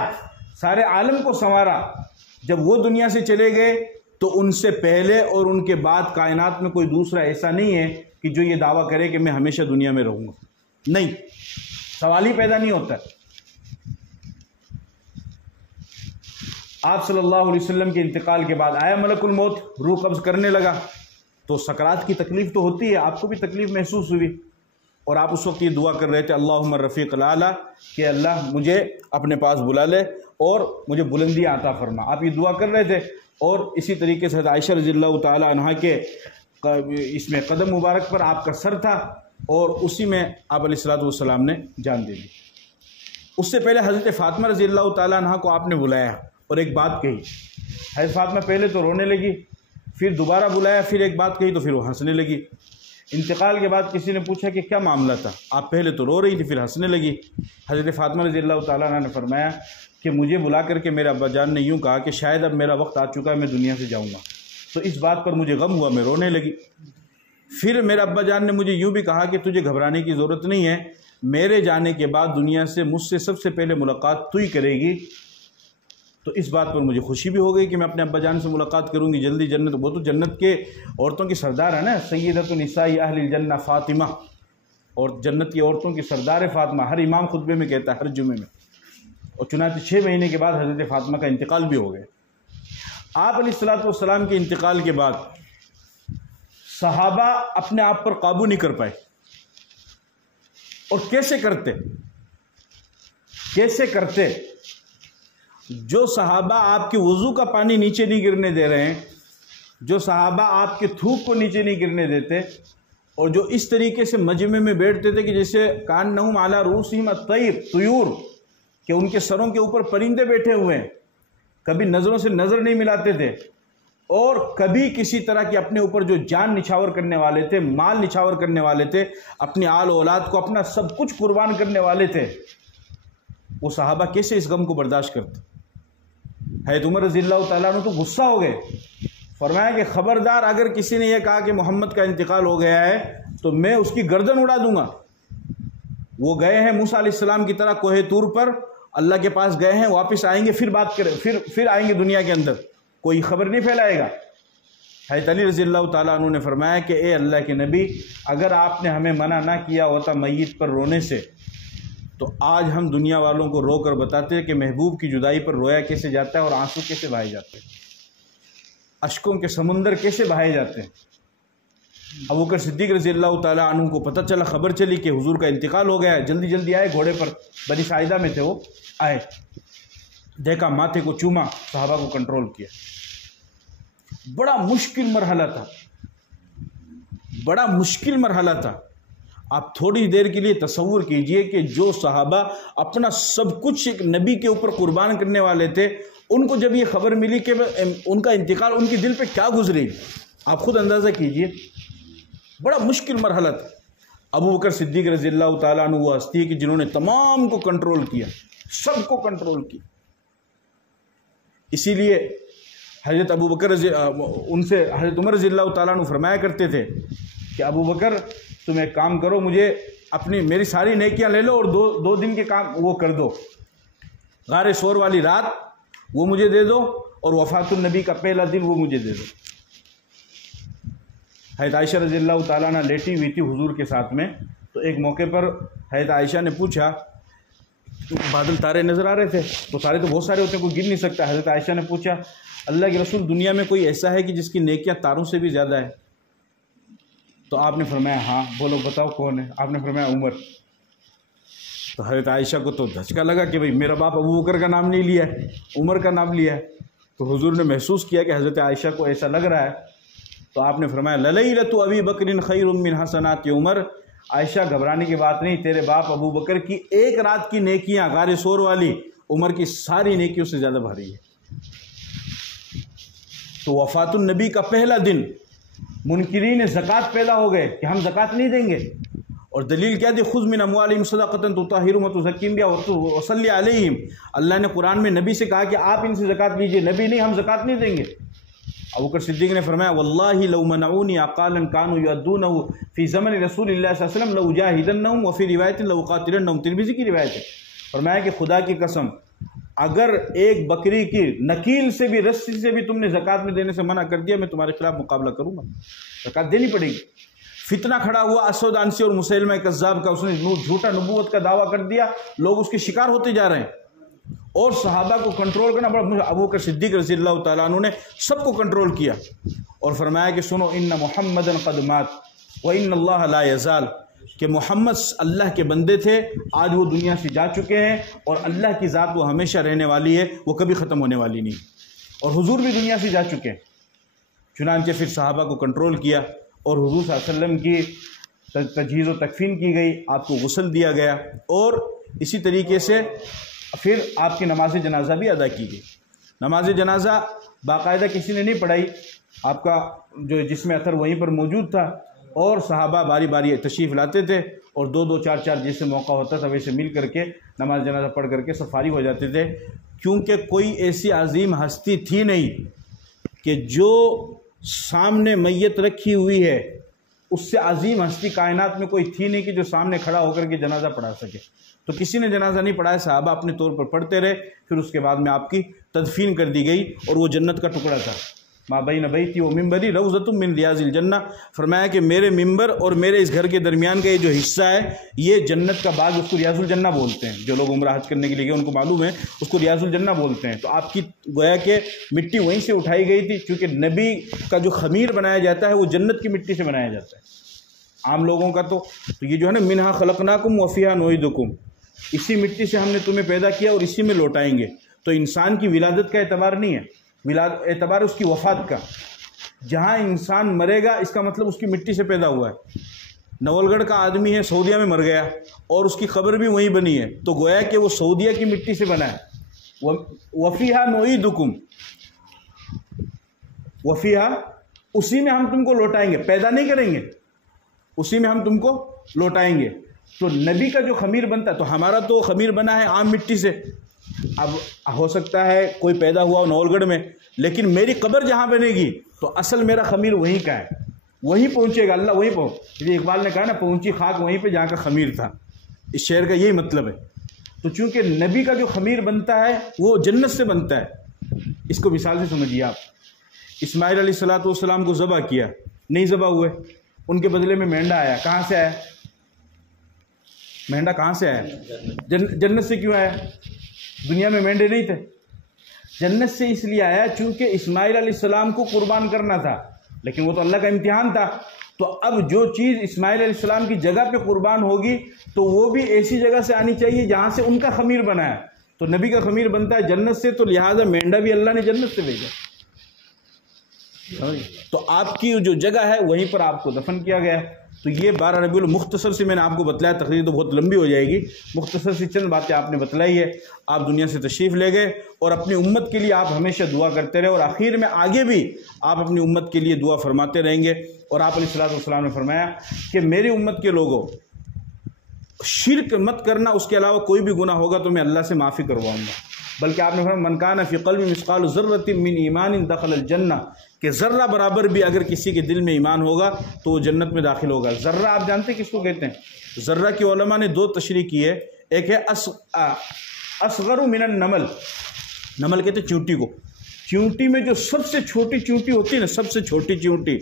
سارے عالم کو سنوارا، جب وہ دنیا سے چلے گئے تو ان سے پہلے اور ان کے بعد کائنات میں کوئی دوسرا ایسا نہیں ہے کہ جو یہ دعویٰ کرے کہ میں ہمیشہ دنیا میں رہوں گا۔ نہیں، سوال ہی پیدا نہیں ہوتا۔ آپ صلی اللہ علیہ وسلم کے انتقال کے بعد آیا ملک الموت، روح قبض کرنے لگا، تو سکرات کی تکلیف تو ہوتی ہے، آپ کو بھی تکلیف محسوس ہوئی، اور آپ اس وقت یہ دعا کر رہے تھے اللہم الرفیق الاعلیٰ، کہ اللہ مجھے اپنے پاس بلا لے اور مجھے بلندی عطا فرما۔ آپ یہ دعا کر رہے تھے، اور اسی طریقے سے عائشہ رضی اللہ تعالی عنہا کے اس میں قدم مبارک پر آپ کا سر تھا، اور اسی میں آپ علیہ الصلوۃ والسلام نے جان دے دی۔ اس سے پہلے حضرت فاطمہ رضی اللہ تعالی عنہا کو آپ نے بلایا اور ایک بات کہی۔ حضرت فاطمہ پہلے تو رونے لگی، پھر دوبارہ بلایا، پھر ایک بات کہی تو پھر وہ ہنسنے لگی۔ انتقال کے بعد کسی نے پوچھا کہ کیا معاملہ تھا؟ آپ پہلے تو رو رہی تھی، پھر ہنسنے لگی۔ حضرت فاطمہ رضی اللہ تعالیٰ عنہ نے فرمایا کہ مجھے بلا کر کے میرے ابا جان نے یوں کہا کہ شاید اب میرا وقت آ چکا ہے، میں دنیا سے جاؤں گا، تو اس بات پر مجھے غم ہوا، میں رونے لگی۔ پھر میرے ابا جان نے مجھے یوں بھی کہا کہ تجھے گھبرانے کی ضرورت نہیں ہے، میرے جانے کے بعد دنیا سے مجھ سے سب سے پہلے ملاقات تو ہی کرے گی۔ تو اس بات پر مجھے خوشی بھی ہو گئی کہ میں اپنے ابا جان سے ملاقات کروں گی جلدی جنت۔ وہ تو جنت کے عورتوں کی سردار ہے نا، سیدۃ النساء اہل الجنہ فاطمہ، اور جنت کی عورتوں کی سردار ہے فاطمہ، ہر امام خطبے میں کہتا ہے، ہر جمعے میں۔ اور چنانچہ 6 مہینے کے بعد حضرت فاطمہ کا انتقال بھی ہو گیا۔ آپ علیہ الصلوۃ والسلام کے انتقال کے بعد صحابہ اپنے آپ پر قابو نہیں کر پائے، اور کیسے کرتے؟ جو صحابہ آپ کے وضو کا پانی نیچے نہیں گرنے دے رہے ہیں، جو صحابہ آپ کے تھوک کو نیچے نہیں گرنے دیتے، اور جو اس طریقے سے مجمع میں بیٹھتے تھے کہ جیسے کانہم علی رؤوسہم الطیر، طیور، کہ ان کے سروں کے اوپر پرندے بیٹھے ہوئے ہیں، کبھی نظروں سے نظر نہیں ملاتے تھے، اور کبھی کسی طرح کے اپنے اوپر جو جان نچھاور کرنے والے تھے، مال نچھاور کرنے والے تھے، اپنی آل اولاد کو اپنا سب کچھ قربان کرنے والے تھے، وہ صحابہ کیسے اس غم کو برداشت کرتے؟ حضرت عمر رضی اللہ تعالیٰ عنہ تو غصہ ہو گئے، فرمایا کہ خبردار اگر کسی نے یہ کہا کہ محمد کا انتقال ہو گیا ہے تو میں اس کی گردن اڑا دوں گا۔ وہ گئے ہیں موسیٰ علیہ السلام کی طرح کوہ طور پر، اللہ کے پاس گئے ہیں، واپس آئیں گے، پھر بات کریں، پھر آئیں گے دنیا کے اندر، کوئی خبر نہیں پھیلائے گا۔ حضرت علی رضی اللہ تعالیٰ عنہ نے فرمایا کہ اے اللہ کے نبی، اگر آپ نے ہمیں منع نہ کیا ہوتا میت پر رونے سے تو آج ہم دنیا والوں کو رو کر بتاتے کہ محبوب کی جدائی پر رویا کیسے جاتا ہے اور آنسو کیسے بہائے جاتے ہیں، اشکوں کے سمندر کیسے بہائے جاتے ہیں۔ ابوبکر صدیق رضی اللہ تعالیٰ عنہ کو پتہ چلا، خبر چلی کہ حضور کا انتقال ہو گیا ہے، جلدی جلدی آئے گھوڑے پر، بنی ساعدہ میں تھے وہ، آئے، دیکھا، ماتھے کو چوما، صحابہ کو کنٹرول کیا۔ بڑا مشکل مرحلہ تھا، بڑا مشکل مرحلہ تھا۔ آپ تھوڑی دیر کے لیے تصور کیجئے کہ جو صحابہ اپنا سب کچھ ایک نبی کے اوپر قربان کرنے والے تھے، ان کو جب یہ خبر ملی کہ ان کا انتقال، ان کے دل پہ کیا گزری، آپ خود اندازہ کیجئے۔ بڑا مشکل مرحلہ تھا۔ ابوبکر صدیق رضی اللہ تعالیٰ عنہ وہ ہستی ہے کہ جنہوں نے تمام کو کنٹرول کیا، سب کو کنٹرول کیا۔ اسی لیے حضرت ابوبکر ان سے حضرت عمر رضی اللہ تعالیٰ عنہ فرمایا کرتے تھے کہ ابوبکر تم ایک کام کرو، مجھے میری ساری نیکیاں لے لو اور دو دن کے کام وہ کر دو، غار ثور والی رات وہ مجھے دے دو اور وفات النبی کا پہلا دن وہ مجھے دے دو۔ حضرت عائشہ رضی اللہ تعالیٰ عنہ لیٹی ہوئی تھی حضور کے ساتھ میں، تو ایک موقع پر حضرت عائشہ نے پوچھا، بادل تارے نظر آ رہے تھے، تو تارے تو بہت سارے ہوتے ہیں، کوئی گر نہیں سکتا۔ حضرت عائشہ نے پوچھا، اللہ کے رسول، دنیا میں کوئی ایسا ہے کہ جس کی نیکیاں تاروں سے بھی زیادہ ہے؟ تو آپ نے فرمایا ہاں، بولو بتاؤ کون ہے؟ آپ نے فرمایا عمر۔ تو حضرت عائشہ کو تو دھچکا لگا کہ بھئی میرا باپ ابوبکر کا نام نہیں لیا ہے، عمر کا نام لیا ہے۔ تو حضور نے محسوس کیا کہ حضرت عائشہ کو ایسا لگ رہا ہے، تو آپ نے فرمایا للیلۃ ابی بکر خیر من حسنات عمر، عائشہ گھبرانے کی بات نہیں، تیرے باپ ابو بکر کی ایک رات کی نیکیاں غار ثور والی عمر کی ساری نیکیوں سے زیادہ بھاری ہے۔ تو وفات النبی کا پہلا دن منکرین زکوٰۃ پیدا ہو گئے کہ ہم زکوٰۃ نہیں دیں گے، اور دلیل کیا تھی؟ خذ من اموالہم صدقۃ تطہرہم وتزکیہم بہا وصلی علیہم۔ اللہ نے قرآن میں نبی سے کہا کہ آپ ان سے زکوٰۃ لیجئے، نبی نہیں، ہم زکوٰۃ نہیں دیں گے۔ ابوبکر صدیق نے فرمایا واللہ لو منعونی عقالا كانوا يؤدونه فی زمن رسول اللہ صلی اللہ علیہ وسلم لأجاہدنہم وفی روایت لأقاتلنہم، ترمذی کی روایت ہے۔ فرمایا کہ خدا کی قسم، اگر ایک بکری کی نکیل سے بھی، رسی سے بھی تم نے زکوٰۃ میں دینے سے منع کر دیا، میں تمہارے خلاف مقابلہ کروں گا، زکوٰۃ دینی پڑے گی۔ فتنہ کھڑا ہوا اسود عنسی اور مسیلمہ کذاب کا، اس نے جھوٹا نبوت کا دعویٰ کر دیا، لوگ اس کے شکار ہوتے جا رہے ہیں، اور صحابہ کو کنٹرول کرنا بڑا، ابوبکر صدیق رضی اللہ تعالیٰ عنہ نے سب کو کنٹرول کیا اور فرمایا کہ سنو ان محمدا قد مات وان اللہ لا یزال، کہ محمد اللہ کے بندے تھے، آج وہ دنیا سے جا چکے ہیں، اور اللہ کی ذات وہ ہمیشہ رہنے والی ہے، وہ کبھی ختم ہونے والی نہیں، اور حضور بھی دنیا سے جا چکے ہیں۔ چنانچہ پھر صحابہ کو کنٹرول کیا اور حضور صلی اللہ علیہ وسلم کی تجہیز و تکفین کی گئی، آپ کو غسل دیا گیا، اور اسی طریقے سے پھر آپ کی نماز جنازہ بھی ادا کی گئی۔ نماز جنازہ باقاعدہ کسی نے نہیں پڑھائی، آپ کا جو جسم اثر وہیں پر موجود تھا، اور صحابہ باری باری تشریف لاتے تھے، اور دو دو چار چار جیسے موقع ہوتا تھا ویسے مل کر کے نماز جنازہ پڑھ کر کے سب فارغ ہو جاتے تھے، کیونکہ کوئی ایسی عظیم ہستی تھی نہیں کہ جو سامنے میت رکھی ہوئی ہے، اس سے عظیم ہستی کائنات میں کوئی تھی نہیں کہ جو سامنے کھڑا ہو کر کے جنازہ پڑھا سکے۔ تو کسی نے جنازہ نہیں پڑھایا، صحابہ اپنے طور پر پڑھتے رہے، پھر اس کے بعد میں آپ کی تدفین کر دی گئی، اور وہ جنت کا ٹکڑا تھا۔ ما بین بیتی و منبری روضۃ من ریاض الجنہ، فرمایا کہ میرے ممبر اور میرے اس گھر کے درمیان کا یہ جو حصہ ہے، یہ جنت کا باغ، اس کو ریاض الجنہ بولتے ہیں، جو لوگ عمرہ حج کرنے کے لیے گئے ان کو معلوم ہے، اس کو ریاض الجنہ بولتے ہیں۔ تو آپ کی گویا کہ مٹی وہیں سے اٹھائی گئی تھی، چونکہ نبی کا جو خمیر بنایا جاتا ہے وہ جنت کی مٹی سے بنایا جاتا ہے، عام لوگوں کا تو یہ جو ہے نا منہا خلقناکم وفیہا نعیدکم، اسی مٹی سے ہم نے تمہیں پیدا کیا اور اسی میں لوٹائیں گے۔ تو انسان کی ولادت کا اعتبار نہیں ہے، اعتبار اس کی وفات کا، جہاں انسان مرے گا اس کا مطلب اس کی مٹی سے پیدا ہوا ہے، نول گڑھ کا آدمی ہے، سعودیہ میں مر گیا اور اس کی قبر بھی وہیں بنی ہے، تو گویا کہ وہ سعودیہ کی مٹی سے بنا ہے۔ وفیہا نعیدکم، وفیہا، اسی میں ہم تم کو لوٹائیں گے، پیدا نہیں کریں گے، اسی میں ہم تم کو لوٹائیں گے۔ تو نبی کا جو خمیر بنتا ہے، تو ہمارا تو خمیر بنا ہے عام مٹی سے، اب ہو سکتا ہے کوئی پیدا ہوا ہو نول گڑھ میں، لیکن میری قبر جہاں بنے گی تو اصل میرا خمیر وہیں کا ہے، وہیں پہنچے گا، اللہ وہیں پہنچ۔ اقبال نے کہا نا، پہنچی خاک وہیں پہ جہاں کا خمیر تھا، اس شعر کا یہی مطلب ہے۔ تو چونکہ نبی کا جو خمیر بنتا ہے وہ جنت سے بنتا ہے۔ اس کو مثال سے سمجھیے آپ، اسماعیل علیہ السلام کو ذبح کیا، نہیں ذبح ہوئے، ان کے بدلے میں مینڈا آیا، کہاں سے آیا؟ مینڈا کہاں سے آیا؟ جنت سے کیوں آیا؟ دنیا میں مینڈے نہیں تھے، جنت سے اس لیے آیا چونکہ اسماعیل علیہ السلام کو قربان کرنا تھا، لیکن وہ تو اللہ کا امتحان تھا۔ تو اب جو چیز اسماعیل علیہ السلام کی جگہ پہ قربان ہوگی تو وہ بھی ایسی جگہ سے آنی چاہیے جہاں سے ان کا خمیر بنا ہے۔ تو نبی کا خمیر بنتا ہے جنت سے، تو لہٰذا مینڈا بھی اللہ نے جنت سے بھیجا۔ تو آپ کی جو جگہ ہے وہیں پر آپ کو دفن کیا گیا۔ تو یہ 12 ربیع المختصر سے میں نے آپ کو بتلایا، تقریر تو بہت لمبی ہو جائے گی، مختصر سی چند باتیں آپ نے بتلائی ہے۔ آپ دنیا سے تشریف لے گئے اور اپنی امت کے لیے آپ ہمیشہ دعا کرتے رہے، اور آخر میں آگے بھی آپ اپنی امت کے لیے دعا فرماتے رہیں گے۔ اور آپ علیہ السلام نے فرمایا کہ میری امت کے لوگوں، شرک مت کرنا، اس کے علاوہ کوئی بھی گناہ ہوگا تو میں اللہ سے معافی کرواؤں گا۔ بلکہ آپ نے فرمایا من کان فی قلبہ مثقال ذرۃ من ایمان دخل الجنہ، کہ ذرہ برابر بھی اگر کسی کے دل میں ایمان ہوگا تو وہ جنت میں داخل ہوگا۔ ذرہ آپ جانتے ہیں کس کو کہتے ہیں؟ ذرہ کی علماء نے 2 تشریح کی ہے، ایک ہے اصغر من النمل، نمل کہتے ہیں چونٹی کو، چونٹی میں جو سب سے چھوٹی چونٹی ہوتی ہے نا، سب سے چھوٹی چونٹی،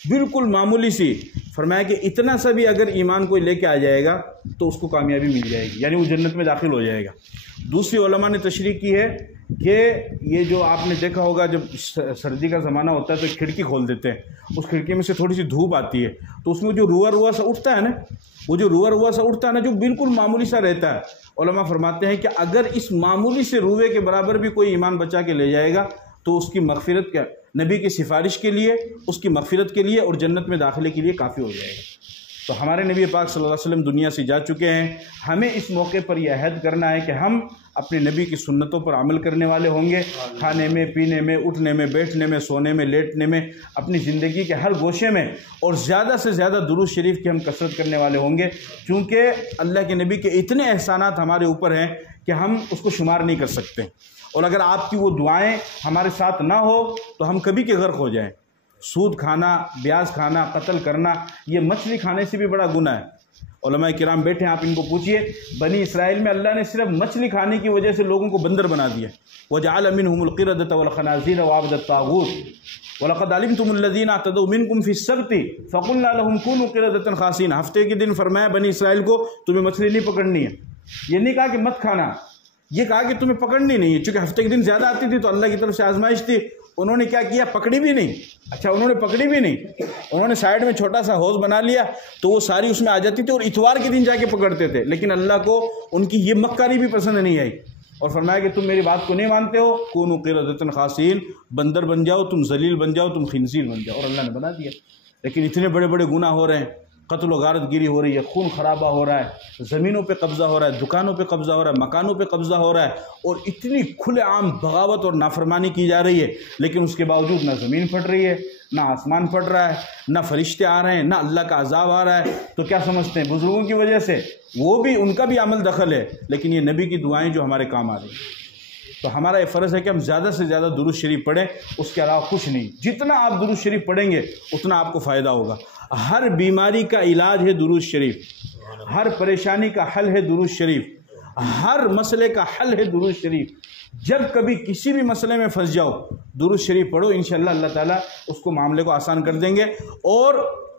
بالکل معمولی سی، فرمایا کہ اتنا سا بھی اگر ایمان کوئی لے کے آ جائے گا تو اس کو کامیابی مل جائے گی، یعنی وہ جنت میں داخل ہو جائے گا۔ دوسری علماء نے تشریح کی ہے کہ یہ جو آپ نے دیکھا ہوگا جب سردی کا زمانہ ہوتا ہے تو ایک کھڑکی کھول دیتے ہیں، اس کھڑکی میں سے تھوڑی سی دھوپ آتی ہے، تو اس میں جو روا سا اٹھتا ہے نا، وہ جو روا سا اٹھتا ہے نا، جو بالکل معمولی سا رہتا ہے، علماء فرماتے ہیں کہ اگر اس معمولی سے روئے کے برابر بھی کوئی ایمان بچا کے لے جائے گا تو اس کی مغفرت کیا، نبی کی سفارش کے لیے، اس کی مغفرت کے لیے اور جنت میں داخلے کے لیے کافی ہو جائے گا۔ تو ہمارے نبی پاک صلی اللہ علیہ وسلم دنیا سے جا چکے ہیں، ہمیں اس موقع پر یہ عہد کرنا ہے کہ ہم اپنے نبی کی سنتوں پر عمل کرنے والے ہوں گے، کھانے میں، پینے میں، اٹھنے میں، بیٹھنے میں، سونے میں، لیٹنے میں، اپنی زندگی کے ہر گوشے میں، اور زیادہ سے زیادہ درود شریف کی ہم کثرت کرنے والے ہوں گے، چونکہ اللہ کے نبی کے اتنے احسانات ہمارے اوپر ہیں کہ ہم اس کو شمار نہیں کر سکتے، اور اگر آپ کی وہ دعائیں ہمارے ساتھ نہ ہو تو ہم کبھی کے غرق ہو جائیں۔ سود کھانا، بیاج کھانا، قتل کرنا، یہ مچھلی کھانے سے بھی بڑا گناہ ہے۔ علماء کرام بیٹھے ہیں، آپ ان کو پوچھئے، بنی اسرائیل میں اللہ نے صرف مچھلی کھانے کی وجہ سے لوگوں کو بندر بنا دیا، وَجَعَلَ مِنْهُمُ الْقِرَدَةَ وَالْخَنَازِيرَ وَعَبْدَ الطَّاغُوتِ وَلَقَدْ عَلِمْتُمُ الَّذِينَ اعْتَدَوْا مِنْكُمْ فِي السَّبْتِ فَقُلْنَا لَهُمْ كُونُوا قِرَدَةً خَاسِئِينَ۔ ہفتے کے دن فرمایا بنی اسرائیل کو تمہیں مچھلی نہیں پکڑنی ہے، یہ نہیں کہا کہ مت کھانا، یہ کہا کہ تمہیں پکڑنی نہیں ہے، چونکہ ہفتے کے دن زیادہ آتی تھی تو اللہ کی طرف سے آزمائش تھی۔ انہوں نے کیا کیا؟ پکڑی بھی نہیں۔ اچھا، انہوں نے پکڑی بھی نہیں، انہوں نے سائیڈ میں چھوٹا سا حوض بنا لیا تو وہ ساری اس میں آ جاتی تھی، اور اتوار کے دن جا کے پکڑتے تھے، لیکن اللہ کو ان کی یہ مکاری بھی پسند نہیں آئی، اور فرمایا کہ تم میری بات کو نہیں مانتے ہو، کونوا قردۃ خاسئین، بندر بن جاؤ، تم ذلیل بن جاؤ، تم خنزیر بن جاؤ، اور اللہ نے بنا دیا۔ لیکن اتنے بڑے بڑے گناہ ہو رہے ہیں، قتل و غارت گیری ہو رہی ہے، خون خرابہ ہو رہا ہے، زمینوں پہ قبضہ ہو رہا ہے، دکانوں پہ قبضہ ہو رہا ہے، مکانوں پہ قبضہ ہو رہا ہے، اور اتنی کھلے عام بغاوت اور نافرمانی کی جا رہی ہے، لیکن اس کے باوجود نہ زمین پھٹ رہی ہے، نہ آسمان پھٹ رہا ہے، نہ فرشتے آ رہے ہیں، نہ اللہ کا عذاب آ رہا ہے۔ تو کیا سمجھتے ہیں؟ بزرگوں کی وجہ سے، وہ بھی ان کا بھی عمل دخل ہے، لیکن یہ نبی کی دعائیں جو ہمارے کام آ رہی ہیں۔ تو ہمارا یہ فرض ہے کہ ہم زیادہ سے زیادہ درود شریف پڑھیں، اس کے علاوہ کچھ نہیں۔ جتنا آپ درود شریف پڑھیں گے اتنا آپ کو فائدہ ہوگا۔ ہر بیماری کا علاج ہے درود شریف، ہر پریشانی کا حل ہے درود شریف، ہر مسئلے کا حل ہے درود شریف۔ جب کبھی کسی بھی مسئلے میں پھنس جاؤ، درود شریف پڑھو، انشاءاللہ اللہ تعالیٰ اس کو معاملے کو آسان کر دیں گے۔ اور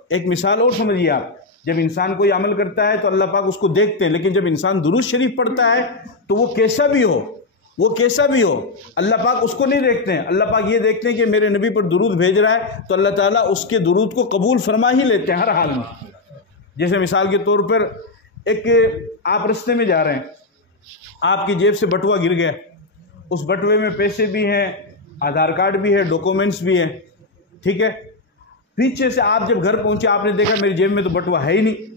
ایک مثال اور سمجھیے آپ، جب انسان کوئی عمل کرتا ہے تو اللہ پاک اس کو دیکھتے ہیں، لیکن جب انسان درود شریف پڑھتا ہے تو وہ کیسا بھی ہو اللہ پاک اس کو نہیں دیکھتے ہیں، اللہ پاک یہ دیکھتے ہیں کہ میرے نبی پر درود بھیج رہا ہے تو اللہ تعالیٰ اس کے درود کو قبول فرما ہی لیتے ہیں ہر حال میں۔ جیسے مثال کے طور پر ایک آپ رستے میں جا رہے ہیں، آپ کی جیب سے بٹوا گر گیا، اس بٹوے میں پیسے بھی ہیں، آدھار کارڈ بھی ہے، ڈاکومنٹس بھی ہیں، ٹھیک ہے، پیچھے سے آپ جب گھر پہنچے آپ نے دیکھا میری جیب میں تو بٹوا ہے ہی نہیں.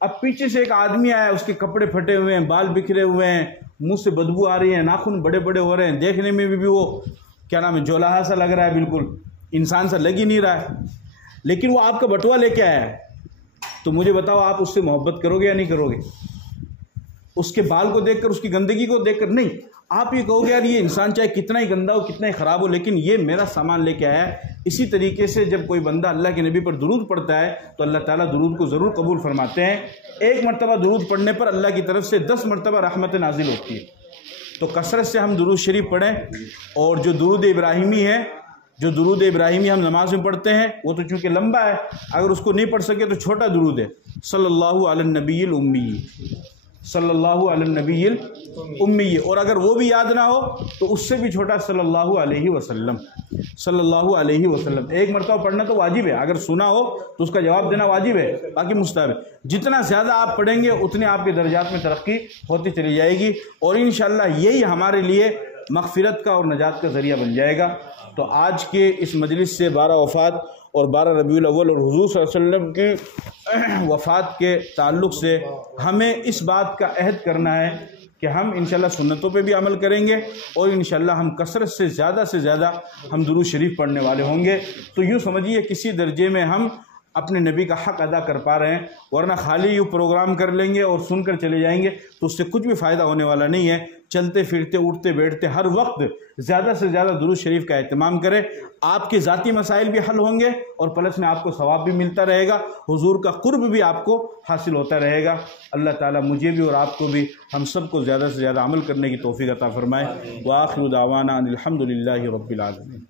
اب پیچھے سے ایک آدمی آیا, اس کے کپڑے پھٹے ہوئے ہیں, بال بکھرے ہوئے ہیں, منہ سے بدبو آ رہی ہے, ناخن بڑے بڑے ہو رہے ہیں, دیکھنے میں بھی وہ کیا نام ہے جولاہا سا لگ رہا ہے, بالکل انسان سا لگ ہی نہیں رہا ہے, لیکن وہ آپ کا بٹوا لے کے آیا ہے. تو مجھے بتاؤ آپ اس سے محبت کرو گے یا نہیں کرو گے؟ اس کے بال کو دیکھ کر, اس کی گندگی کو دیکھ کر نہیں, آپ یہ کہو گے یار یہ انسان چاہے کتنا ہی گندا ہو, کتنا ہی خراب ہو, لیکن یہ میرا سامان لے کے آیا ہے. اسی طریقے سے جب کوئی بندہ اللہ کے نبی پر درود پڑھتا ہے تو اللہ تعالیٰ درود کو ضرور قبول فرماتے ہیں. ایک مرتبہ درود پڑھنے پر اللہ کی طرف سے 10 مرتبہ رحمت نازل ہوتی ہے. تو کثرت سے ہم درود شریف پڑھیں, اور جو درود ابراہیمی ہے, جو درود ابراہیمی ہم نماز میں پڑھتے ہیں وہ تو چونکہ لمبا ہے, اگر اس کو نہیں پڑھ سکے تو چھوٹا درود ہے, صلی اللہ علی النبی الامی, صلی اللہ علی النبی الامی, اور اگر وہ بھی یاد نہ ہو تو اس سے بھی چھوٹا صلی اللہ علیہ وسلم, صلی اللہ علیہ وسلم. ایک مرتبہ پڑھنا تو واجب ہے, اگر سنا ہو تو اس کا جواب دینا واجب ہے, باقی مستحب ہے. جتنا زیادہ آپ پڑھیں گے اتنے آپ کے درجات میں ترقی ہوتی چلی جائے گی, اور انشاءاللہ یہی ہمارے لیے مغفرت کا اور نجات کا ذریعہ بن جائے گا. تو آج کے اس مجلس سے 12 وفات اور 12 ربیع الاول اور حضور صلی اللہ علیہ وسلم کی وفات کے تعلق سے ہمیں اس بات کا عہد کرنا ہے کہ ہم انشاءاللہ سنتوں پہ بھی عمل کریں گے, اور انشاءاللہ ہم کثرت سے زیادہ ہم درود شریف پڑھنے والے ہوں گے. تو یوں سمجھیے کسی درجے میں ہم اپنے نبی کا حق ادا کر پا رہے ہیں, ورنہ خالی یوں پروگرام کر لیں گے اور سن کر چلے جائیں گے تو اس سے کچھ بھی فائدہ ہونے والا نہیں ہے. چلتے پھرتے اٹھتے بیٹھتے ہر وقت زیادہ سے زیادہ درود شریف کا اہتمام کریں. آپ کے ذاتی مسائل بھی حل ہوں گے, اور پلس میں آپ کو ثواب بھی ملتا رہے گا, حضور کا قرب بھی آپ کو حاصل ہوتا رہے گا. اللہ تعالیٰ مجھے بھی اور آپ کو بھی, ہم سب کو زیادہ سے زیادہ عمل کرنے کی توفیق عطا فرمائے. وآخر دعوانا ان الحمد للہ رب العالمین.